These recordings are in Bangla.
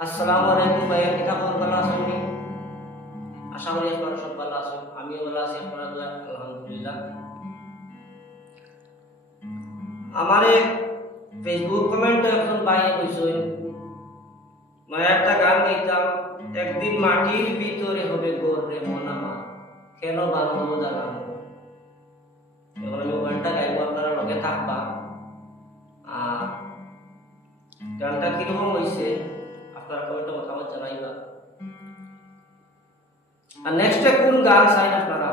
আসসালামু আলাইকুম ভাইয়া, কিতা খবর? ভালো আছেন নি? আশা করি আপনারা সব ভালো আছেন, আমিও ভালো আছি আপনারা দোয়া আলহামদুলিল্লাহ। আমারে ফেসবুক কমেন্টে একজন ভাই কইছেন মানে একটা গান গাইতাম, একদিন মাটির ভিতরে হবে ঘর রে মন আমার, কেন বান্ধব জানানো। এখন আমি গানটা গাইবো, আপনারা লগে থাকবা। আর গানটা কিরকম হয়েছে আপনারা কমেন্টে মতামত জানাইবা। আর নেক্সটে কোন গান চাই আপনারা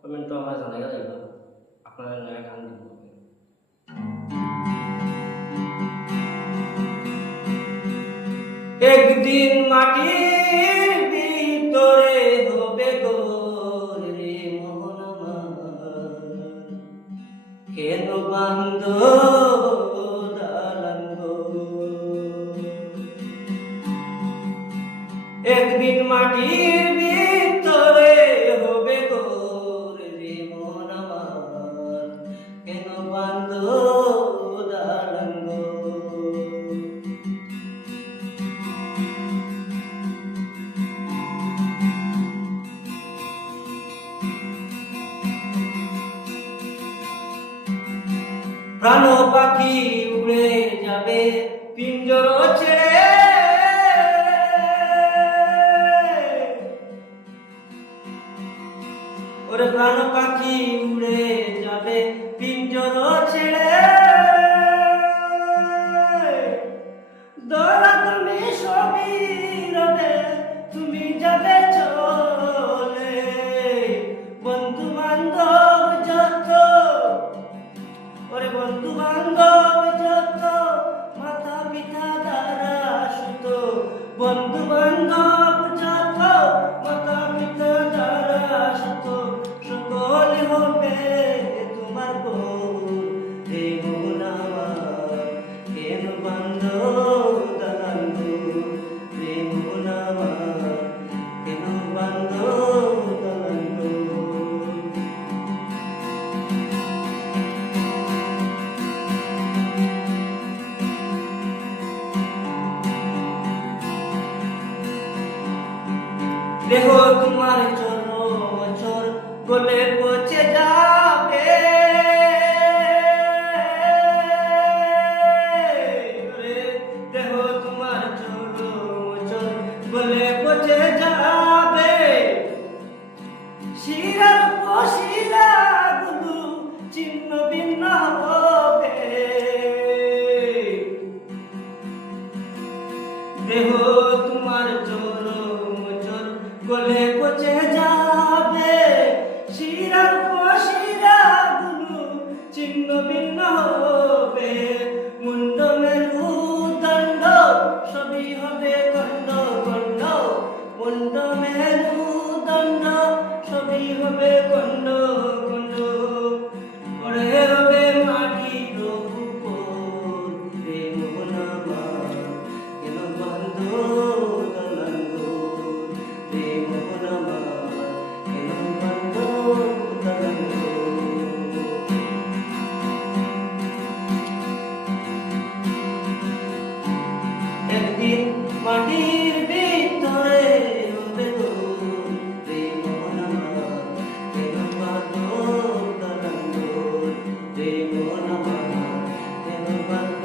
কমেন্টে আমার জানাইয়া যাইবা, আপনারা নয়া গান দিব। একদিন মাটির ভিতরে হবে ঘর রে মন আমার, কেন বান্ধ দালান ঘর। একদিন মাটির ভিতরে হবে ঘর রে মন আমার, কেন বান্ধ দালান ঘর। প্রাণ পাখি উড়ে যাবে পিঞ্জর ছেড়ে, ওরে প্রাণ পাখি উড়ে যাবে পিঞ্জর ছেড়ে। দোলা তুমি সবই রবে, তুমি যাবে চলে। বন্ধু বান্ধব যত, ওরে বন্ধু বান্ধব যত, মাতা পিতা দ্বারা সুত। বন্ধু বান্ধব যত, মাতা পিতা দ্বারা সুত, সকল হবে তোমার বোন রে মন আমার, কেন বান্ধ দালান ঘর রে মন আমার, কেন বান্ধ দালান ঘর। দেহ তোমার চর গলে পচে যাবে, দেহ তোমার চর গলে পচে যাবে। শিরার পশিরা গুলো চিহ্ন ভিন্ন হবে, দেহ তোমার চর গলে পচে যাবে। শিরার পশিরা গুলো চিহ্ন ভিন্ন হবে, মুন্ড মেরু দণ্ড সবই হবে গণ্ড গণ্ড। মুন্ড মেরু দণ্ড সবই হবে গণ্ড গণ্ড। পড়ে রবে মাটির উপর রে মন আমার, কেন বান্ধ দালান ঘর রে মন আমার, কেন বান্ধ দালান ঘর। একদিন মাটির ভিতরে হবে ঘর রে মন আমার, কেন বান্ধ দালান ঘর রে মন আমার, কেন বান্ধ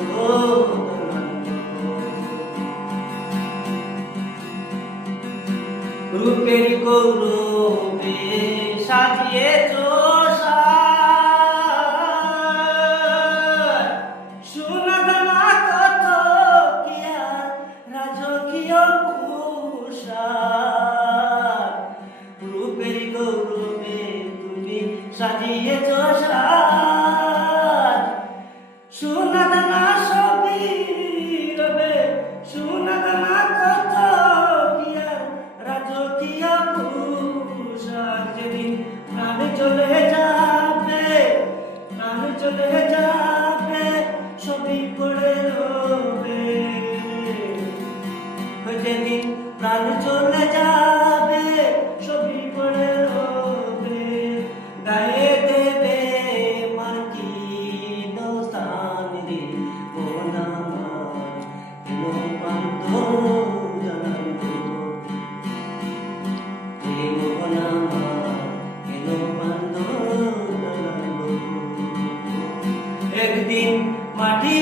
দালান ঘর। রূপের গৌরবে সাজিয়েছ সাজ, সোনা দানা কত কি আর রাজকীয় পোশাক। রূপের গৌরবে তুমি সাজিয়েছ সাজ, সোনা দানা সবই রবে, সোনা দানা কত কি আর রাজকীয় পোশাক। যেদিন প্রাণ চলে যাবে, প্রাণ চলে যাবে, সবই পড়ে রবে। যেদিন প্রাণ চলে যাবে, সবই পড়ে রবে। গায়ে দেবে মাটি দোস্তান রে মন আমার, কেন বান্ধ মাটির